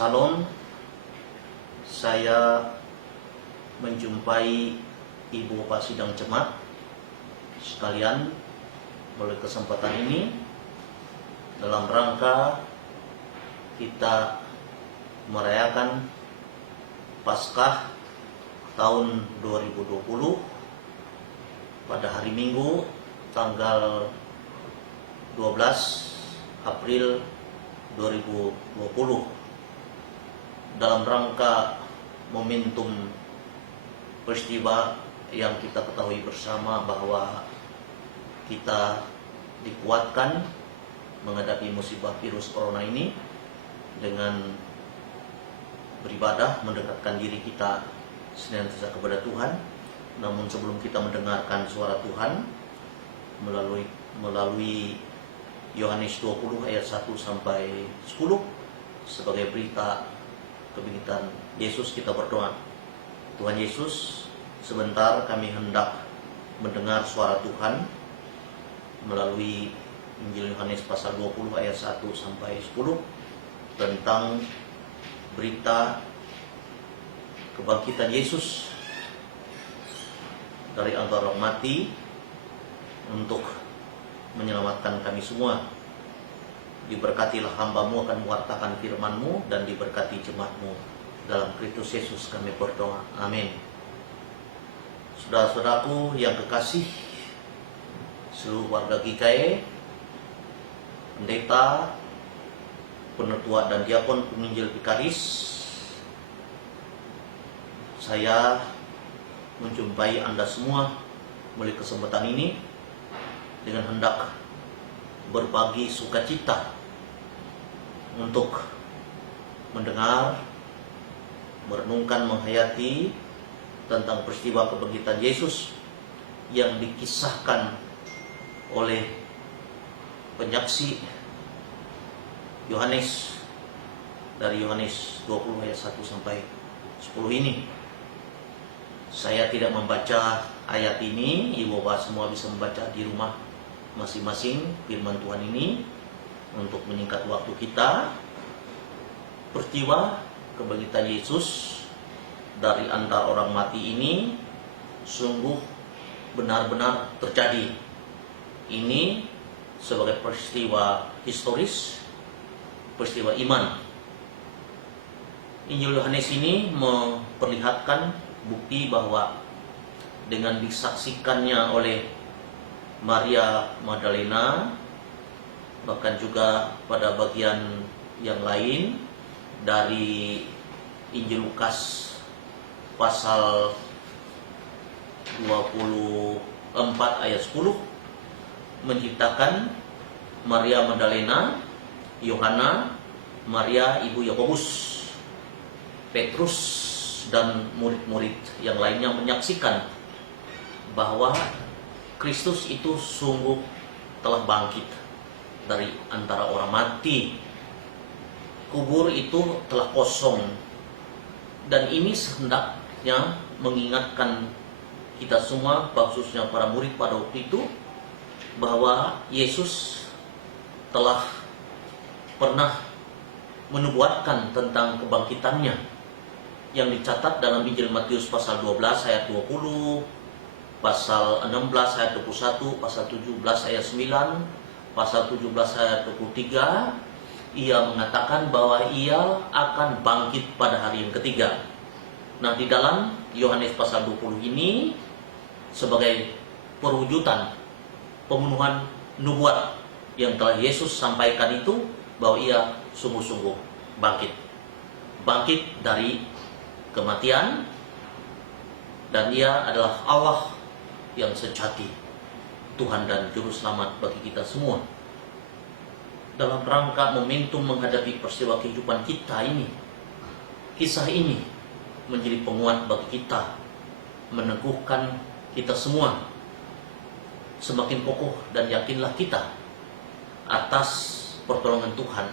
Salon, saya menjumpai Ibu Bapak Sidang Jemaat sekalian melalui kesempatan ini dalam rangka kita merayakan Paskah tahun 2020 pada hari Minggu tanggal 12 April 2020 dalam rangka momentum peristiwa yang kita ketahui bersama bahwa kita dikuatkan menghadapi musibah virus corona ini dengan beribadah, mendekatkan diri kita senantiasa kepada Tuhan. Namun sebelum kita mendengarkan suara Tuhan melalui Yohanes 20 ayat 1 sampai 10 sebagai berita kebangkitan Yesus, kita berdoa. Tuhan Yesus, sebentar kami hendak mendengar suara Tuhan melalui Injil Yohanes pasal 20 ayat 1 sampai 10 tentang berita kebangkitan Yesus dari antara orang mati untuk menyelamatkan kami semua. Diberkatilah hamba-Mu akan mewartakan firman-Mu dan diberkati jemaat-Mu. Dalam Kristus Yesus kami berdoa. Amin. Saudara-saudaraku yang kekasih, seluruh warga GKI, pendeta, penetua dan diakon penginjil Vikaris, saya menjumpai Anda semua melalui kesempatan ini dengan hendak berbagi sukacita untuk mendengar, merenungkan, menghayati tentang peristiwa kebangkitan Yesus yang dikisahkan oleh penyaksi Yohanes dari Yohanes 20 ayat 1 sampai 10 ini. Saya tidak membaca ayat ini, Ibu Bapak semua bisa membaca di rumah masing-masing firman Tuhan ini untuk menyingkat waktu kita. Peristiwa kebangkitan Yesus dari antara orang mati ini sungguh benar-benar terjadi. Ini sebagai peristiwa historis, peristiwa iman. Injil Yohanes ini memperlihatkan bukti bahwa dengan disaksikannya oleh Maria Magdalena, bahkan juga pada bagian yang lain dari Injil Lukas pasal 24 ayat 10 menceritakan Maria Magdalena, Yohana, Maria ibu Yakobus, Petrus dan murid-murid yang lainnya menyaksikan bahwa Kristus itu sungguh telah bangkit dari antara orang mati. Kubur itu telah kosong, dan ini hendaknya mengingatkan kita semua, khususnya para murid pada waktu itu, bahwa Yesus telah pernah menubuatkan tentang kebangkitannya yang dicatat dalam Injil Matius pasal 12 ayat 20, pasal 16 ayat 21, pasal 17 ayat 9, pasal 17 ayat 23. Ia mengatakan bahwa ia akan bangkit pada hari yang ketiga. Nah, di dalam Yohanes pasal 20 ini sebagai perwujudan pemenuhan nubuat yang telah Yesus sampaikan itu, bahwa ia sungguh-sungguh bangkit dari kematian, dan ia adalah Allah yang sejati, Tuhan dan Juru Selamat bagi kita semua. Dalam rangka momentum menghadapi peristiwa kehidupan kita ini, kisah ini menjadi penguat bagi kita, meneguhkan kita semua. Semakin kokoh dan yakinlah kita atas pertolongan Tuhan.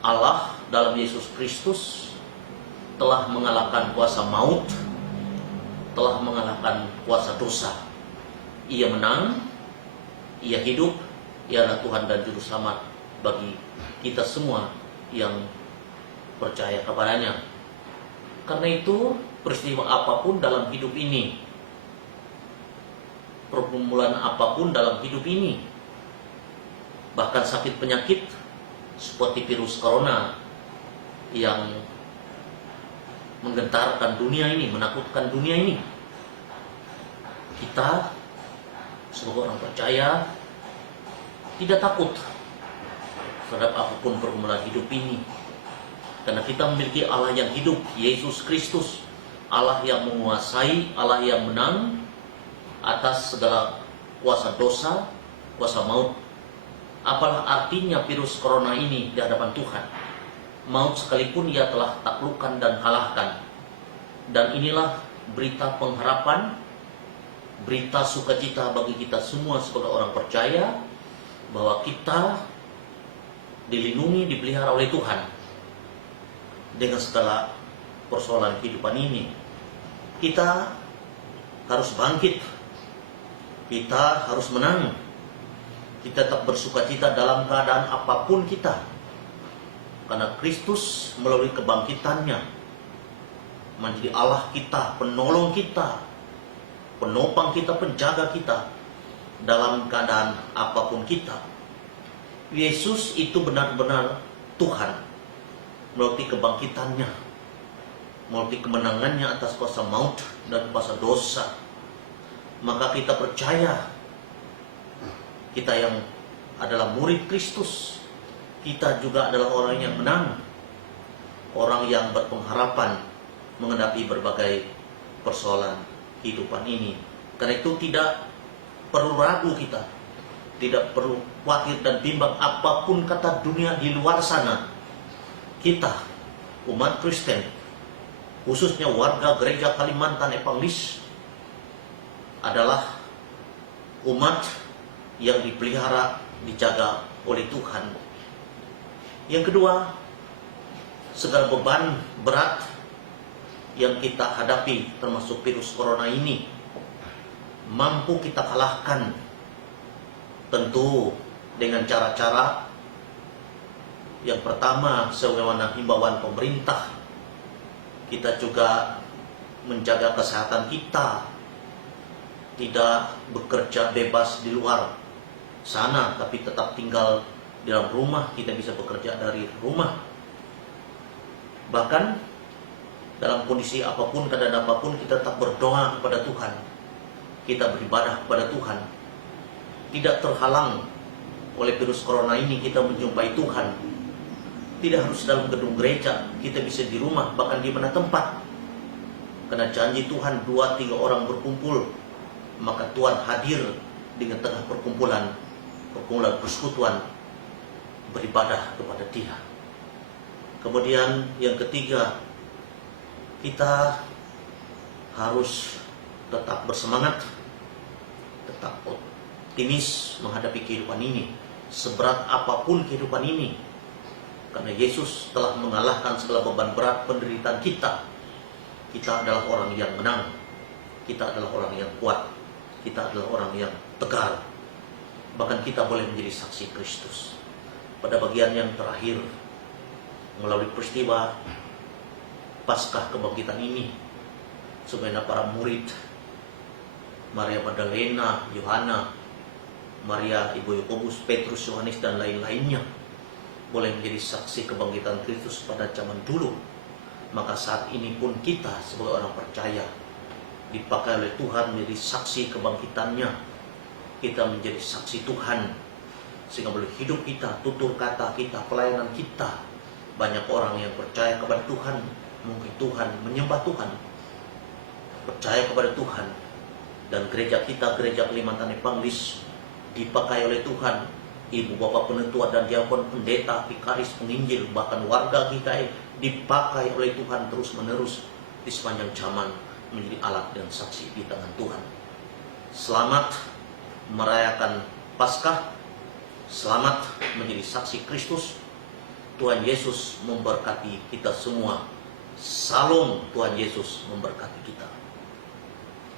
Allah dalam Yesus Kristus telah mengalahkan kuasa maut, telah mengalahkan kuasa dosa. Ia menang, ia hidup, ia adalah Tuhan dan Juru Selamat bagi kita semua yang percaya kepadanya. Karena itu peristiwa apapun dalam hidup ini, pergumulan apapun dalam hidup ini, bahkan sakit penyakit seperti virus corona yang menggentarkan dunia ini, menakutkan dunia ini, kita sebagai orang percaya tidak takut terhadap apapun pergumulan hidup ini, karena kita memiliki Allah yang hidup, Yesus Kristus, Allah yang menguasai, Allah yang menang atas segala kuasa dosa, kuasa maut. Apalah artinya virus corona ini di hadapan Tuhan? Maut sekalipun ia telah taklukkan dan kalahkan. Dan inilah berita pengharapan, berita sukacita bagi kita semua sebagai orang percaya, bahwa kita dilindungi, dipelihara oleh Tuhan dengan segala persoalan kehidupan ini. Kita harus bangkit, kita harus menang, kita tetap bersukacita dalam keadaan apapun kita, karena Kristus melalui kebangkitannya menjadi Allah kita, penolong kita, penopang kita, penjaga kita dalam keadaan apapun kita. Yesus itu benar-benar Tuhan melalui kebangkitannya, melalui kemenangannya atas kuasa maut dan kuasa dosa. Maka kita percaya, kita yang adalah murid Kristus, kita juga adalah orang yang menang, orang yang berpengharapan menghadapi berbagai persoalan kehidupan ini. Karena itu tidak perlu ragu kita, tidak perlu khawatir dan bimbang apapun kata dunia di luar sana. Kita, umat Kristen, khususnya warga gereja Kalimantan Evangelis, adalah umat yang dipelihara, dijaga oleh Tuhan. Yang kedua, segala beban berat yang kita hadapi termasuk virus corona ini mampu kita kalahkan, tentu dengan cara-cara yang pertama, sebagaimana himbauan pemerintah, kita juga menjaga kesehatan kita, tidak bekerja bebas di luar sana, tapi tetap tinggal di dalam rumah. Kita bisa bekerja dari rumah. Bahkan dalam kondisi apapun, keadaan apapun, kita tetap berdoa kepada Tuhan, kita beribadah kepada Tuhan. Tidak terhalang oleh virus corona ini kita menjumpai Tuhan. Tidak harus dalam gedung gereja, kita bisa di rumah, bahkan di mana tempat. Karena janji Tuhan, 2-3 orang berkumpul, maka Tuhan hadir dengan tengah perkumpulan persekutuan, beribadah kepada Dia. Kemudian yang ketiga, kita harus tetap bersemangat, tetap optimis menghadapi kehidupan ini, seberat apapun kehidupan ini, karena Yesus telah mengalahkan segala beban berat penderitaan kita. Kita adalah orang yang menang, kita adalah orang yang kuat, kita adalah orang yang tegar. Bahkan kita boleh menjadi saksi Kristus. Pada bagian yang terakhir, melalui peristiwa Paskah kebangkitan ini, sebagaimana para murid, Maria Magdalena, Yohana, Maria ibu Yakobus, Petrus, Yohanes, dan lain-lainnya boleh menjadi saksi kebangkitan Kristus pada zaman dulu. Maka saat ini pun kita sebagai orang percaya dipakai oleh Tuhan menjadi saksi kebangkitannya. Kita menjadi saksi Tuhan, sehingga melalui hidup kita, tutur kata kita, pelayanan kita, banyak orang yang percaya kepada Tuhan, mungkin Tuhan, menyembah Tuhan, percaya kepada Tuhan. Dan gereja kita, gereja Kalimantan Evangelis, dipakai oleh Tuhan. Ibu bapak penetua dan diakon, pendeta, vikaris, penginjil, bahkan warga kita dipakai oleh Tuhan terus menerus di sepanjang zaman menjadi alat dan saksi di tangan Tuhan. Selamat merayakan Paskah, selamat menjadi saksi Kristus. Tuhan Yesus memberkati kita semua. Salam, Tuhan Yesus memberkati kita.